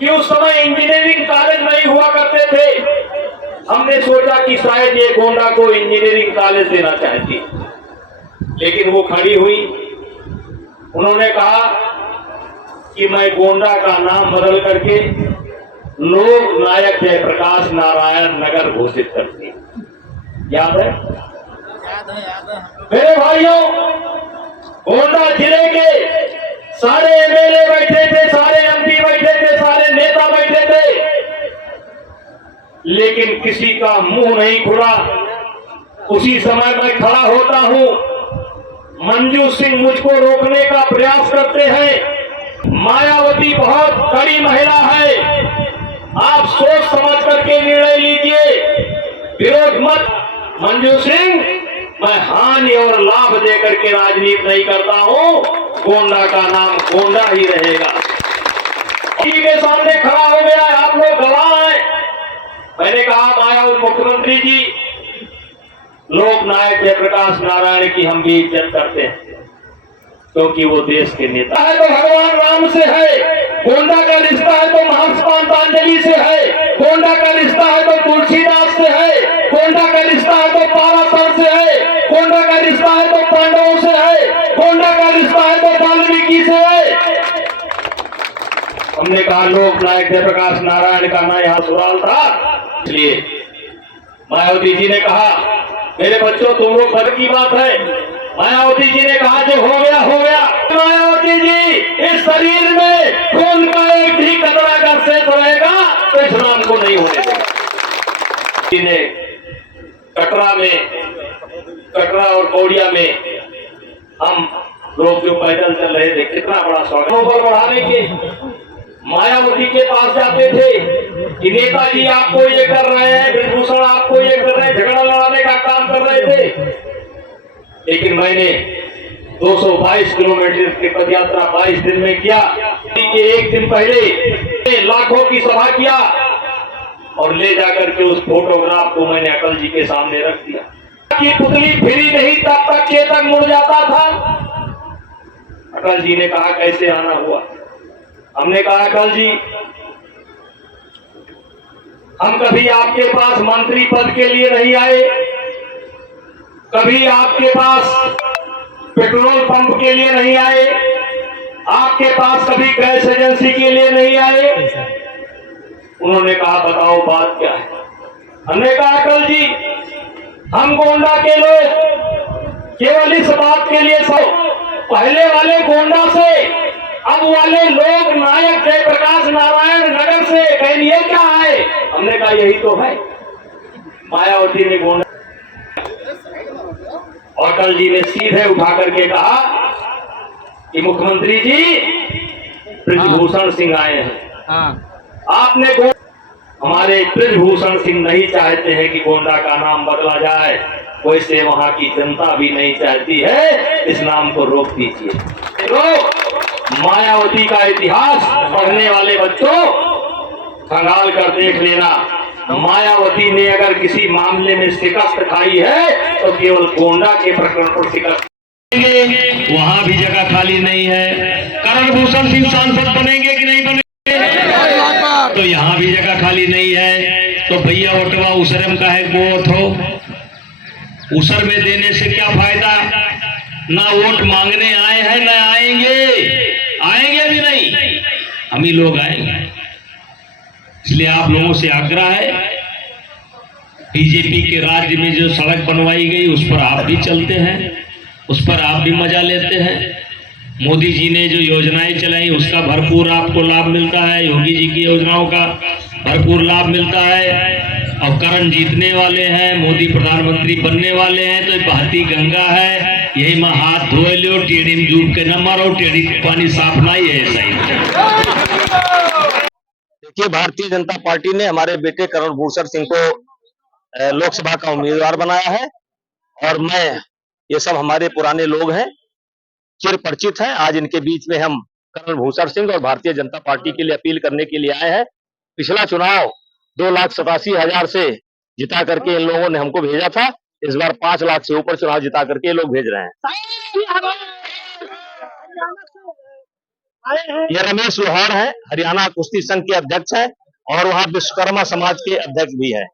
कि उस समय इंजीनियरिंग कॉलेज नहीं हुआ करते थे। हमने सोचा कि शायद ये गोंडा को इंजीनियरिंग कॉलेज देना चाहती, लेकिन वो खड़ी हुई। उन्होंने कहा कि मैं गोंडा का नाम बदल करके लोक नायक जयप्रकाश नारायण नगर घोषित करती। याद है? मेरे भाइयों, गोंडा जिले के सारे एमएलए बैठे थे, सारे एमपी बैठे थे, सारे नेता बैठे थे, लेकिन किसी का मुंह नहीं खुला। उसी समय मैं खड़ा होता हूं, मंजू सिंह मुझको रोकने का प्रयास करते हैं। मायावती बहुत कड़ी महिला है, आप सोच समझ करके निर्णय लीजिए, विरोध मत। मंजू सिंह, मैं हानि और लाभ देकर के राजनीति नहीं करता हूं, गोंडा का नाम गोंडा ही रहेगा। के सामने खड़ा हो गया, आप लोग गवाह हैं। मैंने कहा मायावती मुख्यमंत्री जी, लोक नायक जयप्रकाश नारायण की हम भी इज्जत करते हैं, क्योंकि वो देश के नेता है तो भगवान राम से है, गोंडा का रिश्ता है तो महर्षि पातंजलि से है, गोंडा का रिश्ता है तो तुलसीदास से है, गोंडा का रिश्ता है तो पाराशर से है, गोंडा का रिश्ता है तो पांडवों से है, गोंडा का रिश्ता है तो वाल्मीकि से है। हमने कहा लोक नायक जयप्रकाश नारायण का ना यहाँ सवाल था, इसलिए मायावती जी ने कहा मेरे बच्चों तुम लोग भर की बात है। मायावती जी ने कहा जो हो गया हो गया। मायावती जी, इस शरीर में खून का एक भी कतरा का शेष रहेगा तो इस राम को नहीं होने देगा। ने कटरा और कौड़िया में हम लोग जो पैदल चल रहे थे, कितना बड़ा स्वागत बढ़ाने के मायावती के पास जाते थे कि नेताजी आपको ये कर रहे हैं, ब्रजभूषण आपको ये कर रहे हैं, झगड़ा लड़ाने का काम कर रहे थे। लेकिन मैंने 222 किलोमीटर की पदयात्रा 22 दिन में किया। एक दिन पहले लाखों की सभा किया और ले जाकर के उस फोटोग्राफ को मैंने अटल जी के सामने रख दिया कि पुतली फिरी नहीं तब तक चेतक मुड़ जाता था। अटल जी ने कहा कैसे आना हुआ? हमने कहा अटल जी, हम कभी आपके पास मंत्री पद के लिए नहीं आए, कभी आपके पास पेट्रोल पंप के लिए नहीं आए, आपके पास कभी गैस एजेंसी के लिए नहीं आए। उन्होंने कहा बताओ बात क्या है? हमने कहा अटल जी, हम गोंडा के लोग केवल इस बात के लिए पहले वाले गोंडा से अब वाले लोक नायक जयप्रकाश नारायण नगर से कहिए क्या है? हमने कहा यही तो है। मायावती ने गोंडा, और अटल जी ने सीधे उठा करके कहा कि मुख्यमंत्री जी ब्रजभूषण सिंह आए हैं। आपने हमारे ब्रजभूषण सिंह नहीं चाहते हैं कि गोंडा का नाम बदला जाए, वैसे वहां की जनता भी नहीं चाहती है, इस नाम को रोक दीजिए। तो मायावती का इतिहास पढ़ने वाले बच्चों खंगाल कर देख लेना। मायावती ने अगर किसी मामले में शिकस्त खाई है तो केवल गोंडा के प्रकरण पर शिकस्त। वहां भी जगह खाली नहीं है। करण भूषण सिंह सांसद बनेंगे कि नहीं बनेंगे? तो यहाँ भी जगह खाली नहीं है। तो भैया वोटवा उसरम का है वो थो, उसर में देने से क्या फायदा? ना वोट मांगने आए हैं ना आएंगे भी नहीं, हम ही लोग आएंगे। इसलिए आप लोगों से आग्रह है, बीजेपी के राज्य में जो सड़क बनवाई गई उस पर आप भी चलते हैं, उस पर आप भी मजा लेते हैं। मोदी जी ने जो योजनाएं चलाई उसका भरपूर आपको लाभ मिलता है, योगी जी की योजनाओं का भरपूर लाभ मिलता है। और करण जीतने वाले हैं, मोदी प्रधानमंत्री बनने वाले हैं, तो बहती गंगा है, यही में हाथ धोए लो, टेढ़ी में डूब के न मारो, टेढ़ी पानी साफ नहीं है। ऐसा ही देखिए, भारतीय जनता पार्टी ने हमारे बेटे करण भूषण सिंह को लोकसभा का उम्मीदवार बनाया है और ये सब हमारे पुराने लोग हैं, चिर परिचित हैं। आज इनके बीच में हम करण भूषण सिंह और भारतीय जनता पार्टी के लिए अपील करने के लिए आए हैं। पिछला चुनाव 2,87,000 से जिता करके इन लोगों ने हमको भेजा था, इस बार 5 लाख से ऊपर चुनाव जिता करके ये लोग भेज रहे हैं। ये रमेश लोहार है, हरियाणा कुश्ती संघ के अध्यक्ष है और वहाँ विश्वकर्मा समाज के अध्यक्ष भी है।